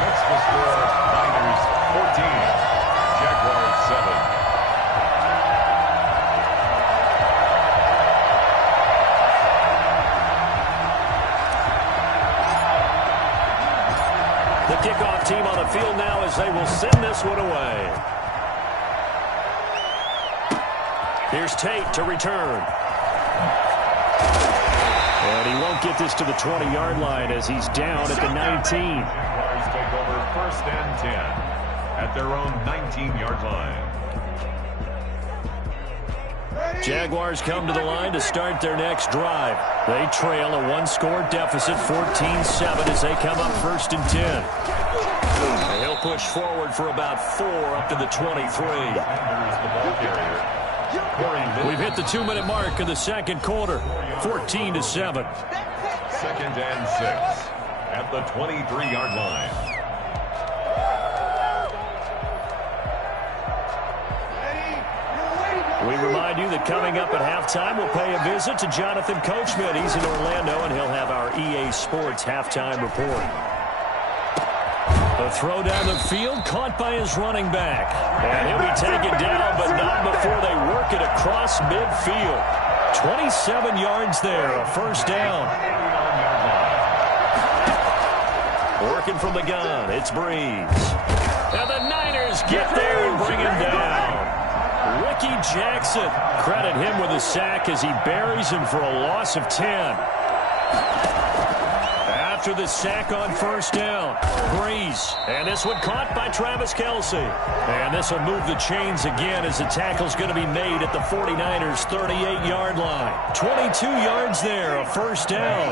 That's the score. Niners 14. Jaguars 7. The kickoff team on the field now as they will send this one away. Here's Tate to return. And he won't get this to the 20-yard line as he's down at the 19. Jaguars take over 1st and 10 at their own 19-yard line. Jaguars come to the line to start their next drive. They trail a 1-score deficit, 14-7, as they come up 1st and 10. And he'll push forward for about 4 up to the 23. We've hit the 2-minute mark of the 2nd quarter, 14-7. 2nd and 6 at the 23-yard line. We remind you that coming up at halftime, we'll pay a visit to Jonathan Coachman. He's in Orlando, and he'll have our EA Sports halftime report. A throw down the field, caught by his running back. And he'll be taken down, but not before they work it across midfield. 27 yards there, a 1st down. Working from the gun, it's Breeze. And the Niners get there and bring him down. Ricky Jackson, credit him with a sack as he buries him for a loss of 10. after the sack on first down. Breeze. And this one caught by Travis Kelce. And this will move the chains again as the tackle's going to be made at the 49ers' 38-yard line. 22 yards there, a first down.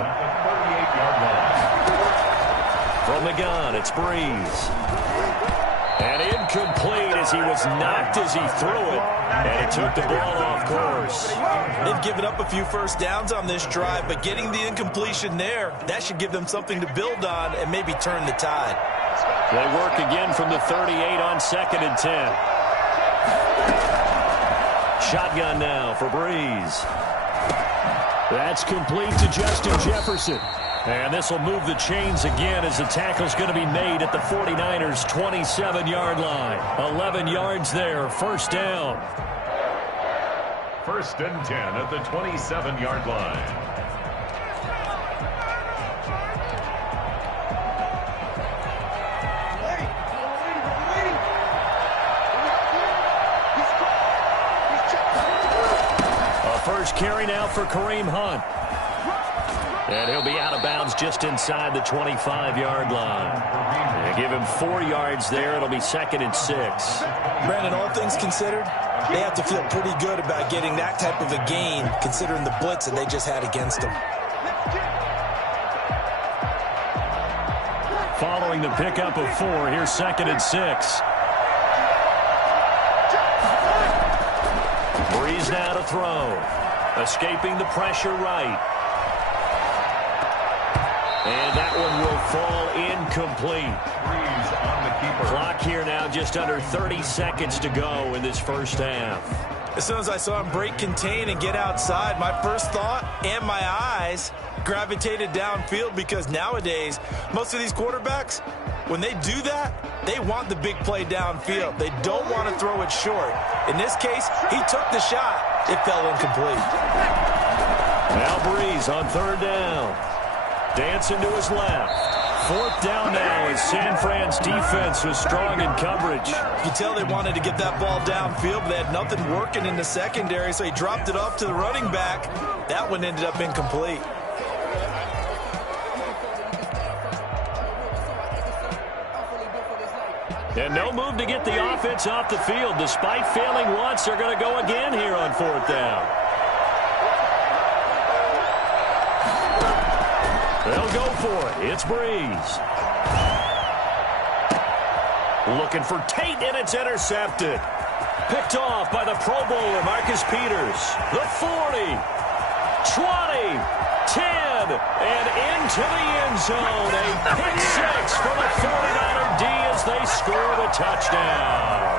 From the gun, it's Breeze. And incomplete as he was knocked as he threw it. And he took the ball off course. They've given up a few first downs on this drive, but getting the incompletion there, that should give them something to build on and maybe turn the tide. They work again from the 38 on 2nd and 10. Shotgun now for Breeze. That's complete to Justin Jefferson. And this will move the chains again as the tackle's going to be made at the 49ers' 27-yard line. 11 yards there, first down. 1st and 10 at the 27-yard line. A first carry now for Kareem Hunt. And he'll be out of bounds just inside the 25-yard line. They give him 4 yards there. It'll be 2nd and 6. Brandon, all things considered, they have to feel pretty good about getting that type of a gain, considering the blitz that they just had against them. Following the pickup of 4, here's 2nd and 6. Breeze now to throw. Escaping the pressure right. And that one will fall incomplete. Clock here now, just under 30 seconds to go in this first half. As soon as I saw him break contain and get outside, my first thought and my eyes gravitated downfield, because nowadays, most of these quarterbacks, when they do that, they want the big play downfield. They don't want to throw it short. In this case, he took the shot. It fell incomplete. Now Breeze on 3rd down. Dancing to his left. 4th down now as San Fran's defense was strong in coverage. You can tell they wanted to get that ball downfield, but they had nothing working in the secondary, so he dropped it off to the running back. That one ended up incomplete. And no move to get the offense off the field. Despite failing once, they're going to go again here on 4th down. They'll go for it. It's Breeze. Looking for Tate, and it's intercepted. Picked off by the Pro Bowler, Marcus Peters. The 40, 20, 10, and into the end zone. A pick 6 for the 49er D as they score the touchdown.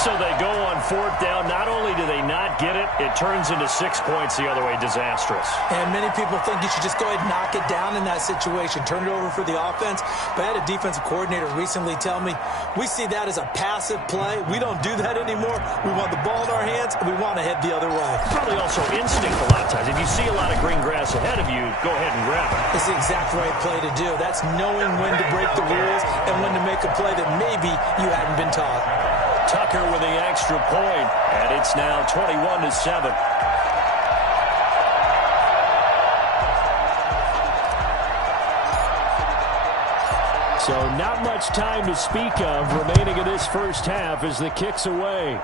So they go on 4th down. Not only do they not get it, it turns into 6 points the other way. Disastrous. And many people think you should just go ahead and knock it down in that situation. Turn it over for the offense. But I had a defensive coordinator recently tell me, we see that as a passive play. We don't do that anymore. We want the ball in our hands, and we want to head the other way. Probably also instinct a lot of times. If you see a lot of green grass ahead of you, go ahead and grab it. It's the exact right play to do. That's knowing when to break the rules and when to make a play that maybe you hadn't been taught. Tucker with the extra point, and it's now 21-7. So not much time to speak of remaining in this first half as the kick's away.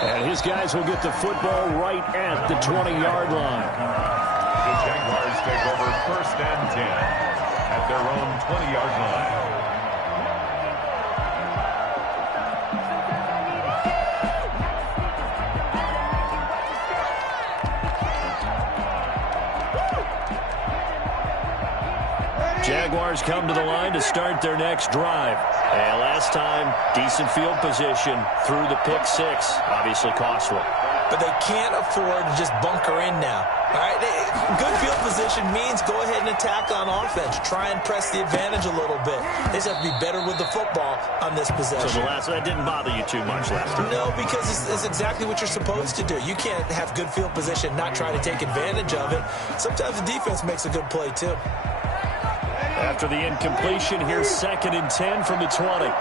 And his guys will get the football right at the 20-yard line. The Jaguars take over 1st and 10 at their own 20-yard line. Jaguars come to the line to start their next drive. And last time, decent field position through the pick 6. Obviously costly. But they can't afford to just bunker in now. All right, good field position means go ahead and attack on offense. Try and press the advantage a little bit. They just have to be better with the football on this possession. So that didn't bother you too much last time? No, because it's exactly what you're supposed to do. You can't have good field position, not try to take advantage of it. Sometimes the defense makes a good play, too. After the incompletion, here's 2nd and 10 from the 20.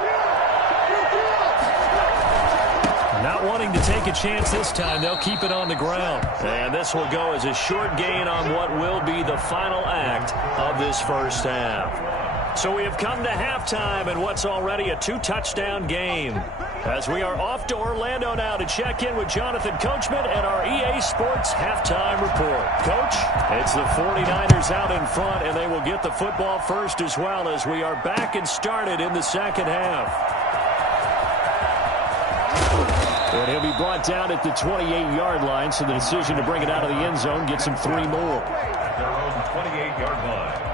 Not wanting to take a chance this time, they'll keep it on the ground. And this will go as a short gain on what will be the final act of this first half. So we have come to halftime in what's already a 2-touchdown game. As we are off to Orlando now to check in with Jonathan Coachman and our EA Sports halftime report. Coach, it's the 49ers out in front, and they will get the football first as well as we are back and started in the second half. And he'll be brought down at the 28-yard line, so the decision to bring it out of the end zone gets him 3 more. At their own 28-yard line.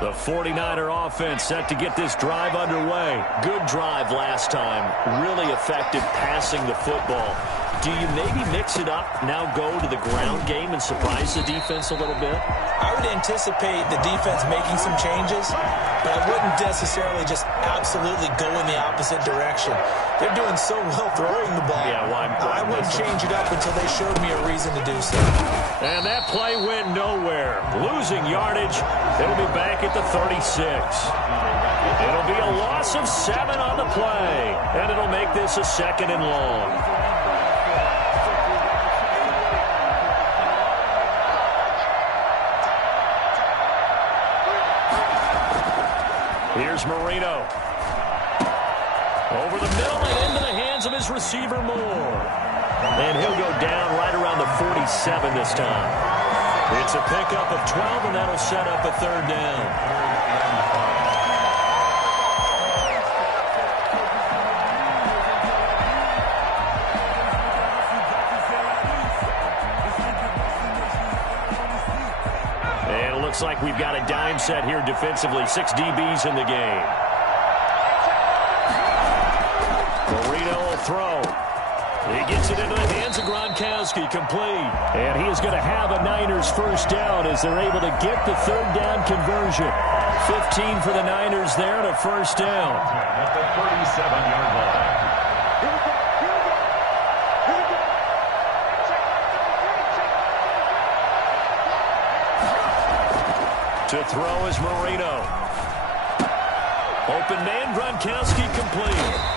The 49er offense set to get this drive underway. Good drive last time. Really effective passing the football. Do you maybe mix it up, now go to the ground game and surprise the defense a little bit? I would anticipate the defense making some changes, but I wouldn't necessarily just absolutely go in the opposite direction. They're doing so well throwing the ball. Yeah, I wouldn't change it up until they showed me a reason to do so. And that play went nowhere. Losing yardage. It'll be back at the 36. It'll be a loss of 7 on the play, and it'll make this a 2nd and long. Here's Marino. Over the middle and into the hands of his receiver Moore. And he'll go down right around the 47 this time. It's a pickup of 12, and that'll set up a 3rd down. And it looks like we've got a dime set here defensively. 6 DBs in the game. Marino will throw. He gets it into the hands of Gronkowski, complete. And he is going to have a Niners first down as they're able to get the 3rd down conversion. 15 for the Niners there and a first down. At the 37-yard line. To throw is Marino. Open man, Gronkowski, complete.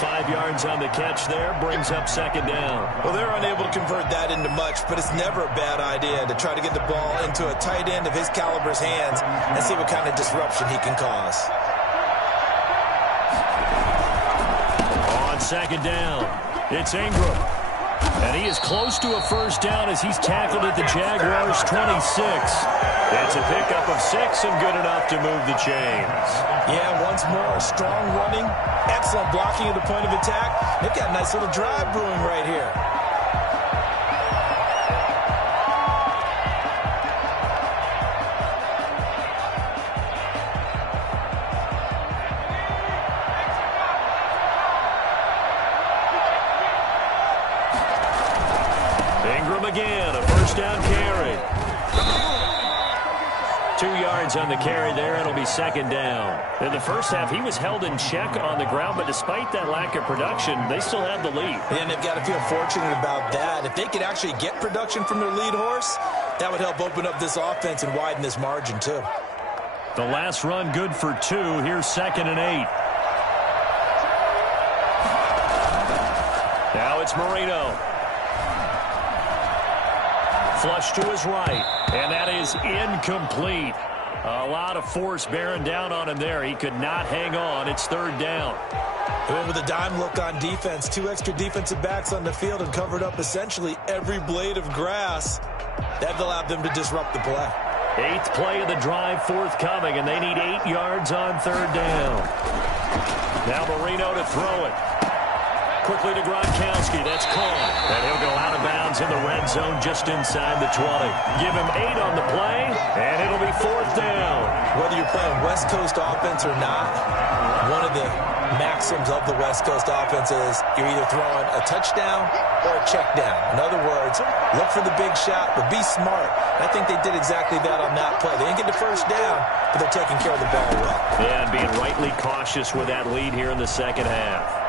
5 yards on the catch there, brings up 2nd down. Well, they're unable to convert that into much, but it's never a bad idea to try to get the ball into a tight end of his caliber's hands and see what kind of disruption he can cause. On 2nd down, it's Ingram. And he is close to a first down as he's tackled at the Jaguars' 26. It's a pickup of 6 and good enough to move the chains. Yeah, once more, strong running, excellent blocking at the point of attack. They've got a nice little drive brewing right here. Ingram again, a first down carry. 2 yards on the carry there, and it'll be 2nd down. In the first half, he was held in check on the ground, but despite that lack of production, they still have the lead. And they've got to feel fortunate about that. If they could actually get production from their lead horse, that would help open up this offense and widen this margin, too. The last run good for 2. Here's 2nd and 8. Now it's Marino. Flush to his right, and that is incomplete. A lot of force bearing down on him there. He could not hang on. It's 3rd down. They went with a dime look on defense. 2 extra defensive backs on the field and covered up essentially every blade of grass. That allowed them to disrupt the play. 8th play of the drive forthcoming, and they need 8 yards on 3rd down. Now Marino to throw it. Quickly to Gronkowski. That's caught. And he'll go out of bounds in the red zone just inside the 20. Give him 8 on the play, and it'll be 4th down. Whether you're playing West Coast offense or not, one of the maxims of the West Coast offense is you're either throwing a touchdown or a check down. In other words, look for the big shot, but be smart. I think they did exactly that on that play. They didn't get the first down, but they're taking care of the ball well. Yeah, and being rightly cautious with that lead here in the second half.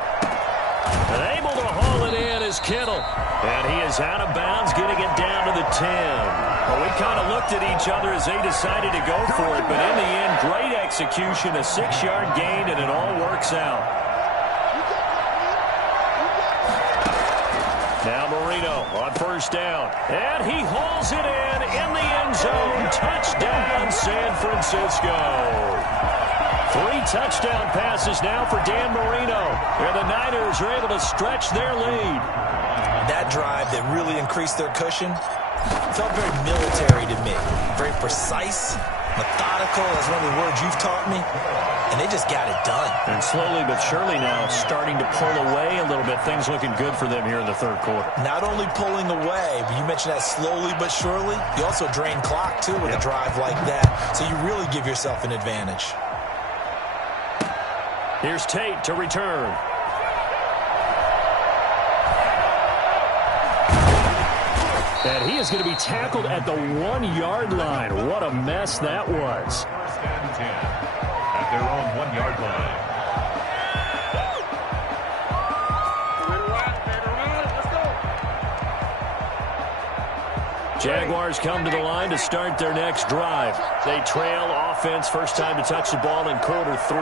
And able to haul it in is Kittle. And he is out of bounds, getting it down to the 10. Well, we kind of looked at each other as they decided to go for it, but in the end, great execution, a 6-yard gain, and it all works out. Now Marino on first down, and he hauls it in the end zone. Touchdown, San Francisco. 3 touchdown passes now for Dan Marino, and the Niners are able to stretch their lead. That drive that really increased their cushion felt very military to me. Very precise, methodical, that's one of the words you've taught me. And they just got it done. And slowly but surely now starting to pull away a little bit. Things looking good for them here in the third quarter. Not only pulling away, but you mentioned that slowly but surely. You also drain clock, too, with a drive like that. So you really give yourself an advantage. Here's Tate to return. And he is going to be tackled at the 1-yard line. What a mess that was. First and 10 at their own 1-yard line. Jaguars come to the line to start their next drive. They trail offense, first time to touch the ball in quarter 3,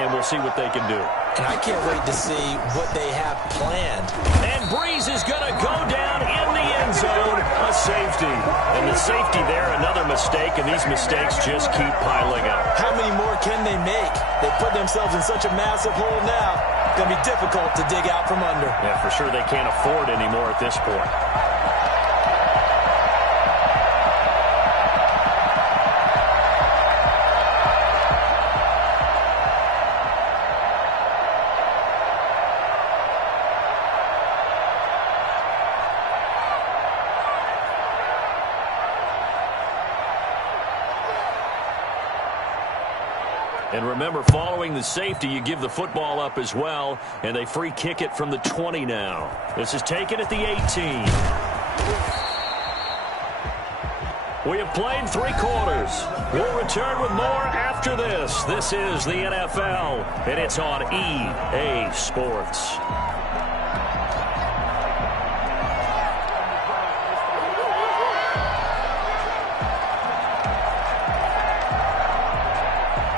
and we'll see what they can do. And I can't wait to see what they have planned. And Breeze is going to go down in the end zone, a safety. And the safety there, another mistake, and these mistakes just keep piling up. How many more can they make? They put themselves in such a massive hole now. It's going to be difficult to dig out from under. Yeah, for sure they can't afford anymore at this point. And remember, following the safety, you give the football up as well, and they free kick it from the 20 now. This is taken at the 18. We have played 3 quarters. We'll return with more after this. This is the NFL, and it's on EA Sports.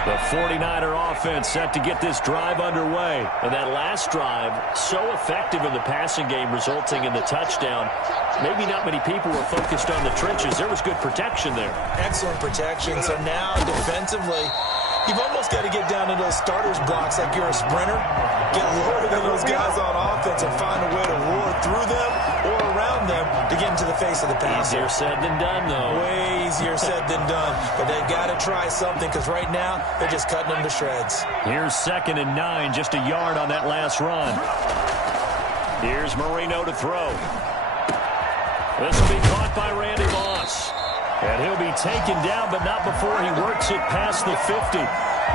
The 49er offense set to get this drive underway. And that last drive, so effective in the passing game, resulting in the touchdown. Maybe not many people were focused on the trenches. There was good protection there. Excellent protection. So now, defensively, you've almost got to get down to those starters blocks like you're a sprinter. Get lower than those guys on offense and find a way to roar through them or around them to get into the face of the passer. Easier said than done, though. Way easier said than done. But they've got to try something because right now they're just cutting them to shreds. Here's 2nd and 9, just a yard on that last run. Here's Marino to throw. This will be caught by Randy Moss. And he'll be taken down, but not before he works it past the 50.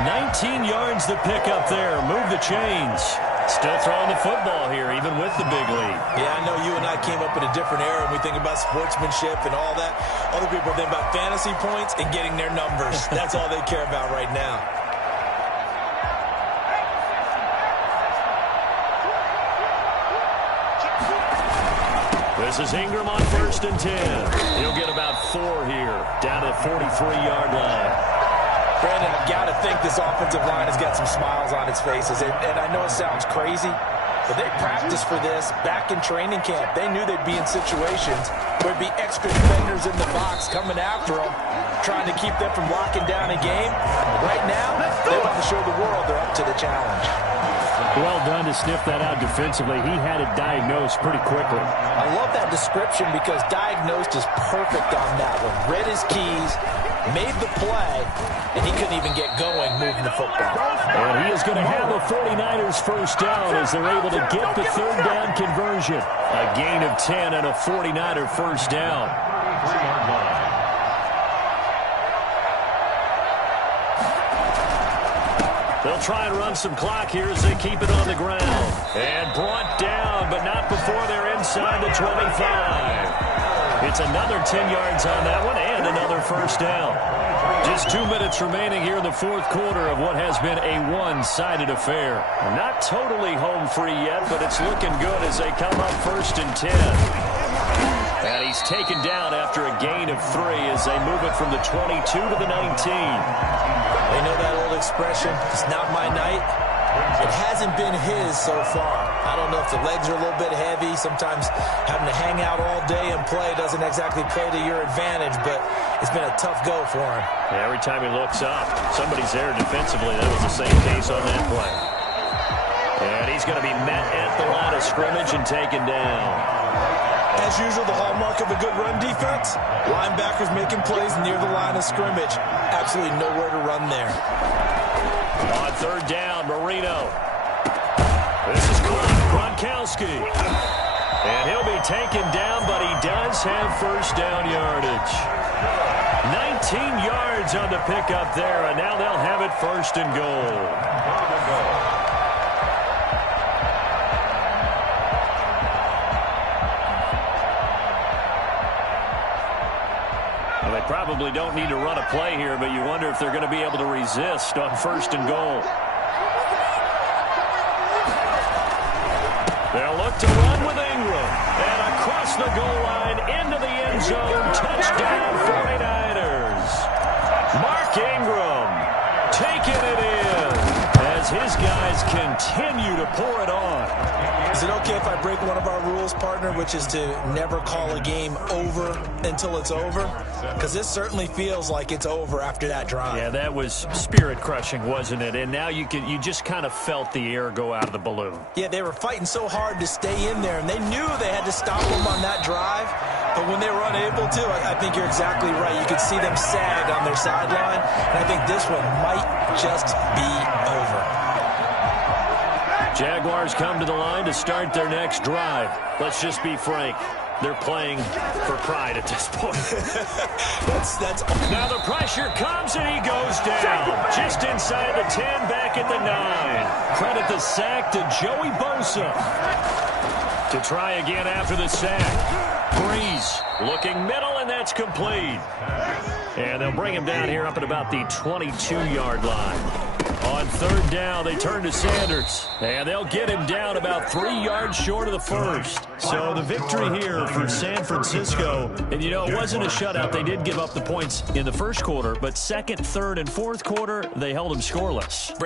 19 yards to pick up there. Move the chains. Still throwing the football here, even with the big lead. Yeah, I know you and I came up in a different era, and we think about sportsmanship and all that. Other people think about fantasy points and getting their numbers. That's all they care about right now. This is Ingram on 1st and 10. He'll get about 4 here, down to the 43-yard line. Brandon, I've got to think this offensive line has got some smiles on its faces. And I know it sounds crazy, but they practiced for this back in training camp. They knew they'd be in situations where there'd be extra defenders in the box coming after them, trying to keep them from locking down a game. Right now, they want to show the world they're up to the challenge. Well done to sniff that out defensively. He had it diagnosed pretty quickly. I love that description because diagnosed is perfect on that one. Read his keys, made the play, and he couldn't even get going moving the football. And he is going to have a 49ers first down as they're able to get the 3rd down conversion. A gain of 10 and a 49er first down. 3-yard line. They'll try and run some clock here as they keep it on the ground. And brought down, but not before they're inside the 25. It's another 10 yards on that one and another first down. Just 2 minutes remaining here in the fourth quarter of what has been a one-sided affair. Not totally home free yet, but it's looking good as they come up 1st and 10. And he's taken down after a gain of 3 as they move it from the 22 to the 19. They know that old expression, it's not my night. It hasn't been his so far. I don't know if the legs are a little bit heavy. Sometimes having to hang out all day and play doesn't exactly play to your advantage, but it's been a tough go for him. Yeah, every time he looks up, somebody's there defensively. That was the same case on that play. And he's going to be met at the line of scrimmage and taken down. As usual, the hallmark of a good run defense, linebackers making plays near the line of scrimmage. Absolutely nowhere to run there. On 3rd down, Marino. This is Gronkowski. And he'll be taken down, but he does have first down yardage. 19 yards on the pickup there, and now they'll have it 1st and goal. They probably don't need to run a play here, but you wonder if they're going to be able to resist on 1st and goal. They'll look to run with Ingram. And across the goal line into the end zone. Touchdown 49ers. Mark Ingram taking it in as his guys continue to pour it on. Is it okay if I break one of our rules, partner, which is to never call a game over until it's over? Because this certainly feels like it's over after that drive. Yeah, that was spirit-crushing, wasn't it? And now you just kind of felt the air go out of the balloon. Yeah, they were fighting so hard to stay in there, and they knew they had to stop them on that drive. But when they were unable to, I think you're exactly right. You could see them sag on their sideline, and I think this one might just be over. Jaguars come to the line to start their next drive. Let's just be frank. They're playing for pride at this point. that's Now the pressure comes and he goes down. Just inside the 10, back at the 9. Credit the sack to Joey Bosa. To try again after the sack. Breeze looking middle, and that's complete. And they'll bring him down here up at about the 22-yard line. On 3rd down, they turn to Sanders, and they'll get him down about 3 yards short of the first. So the victory here for San Francisco, and you know, it wasn't a shutout. They did give up the points in the first quarter, but 2nd, 3rd, and 4th quarter, they held them scoreless.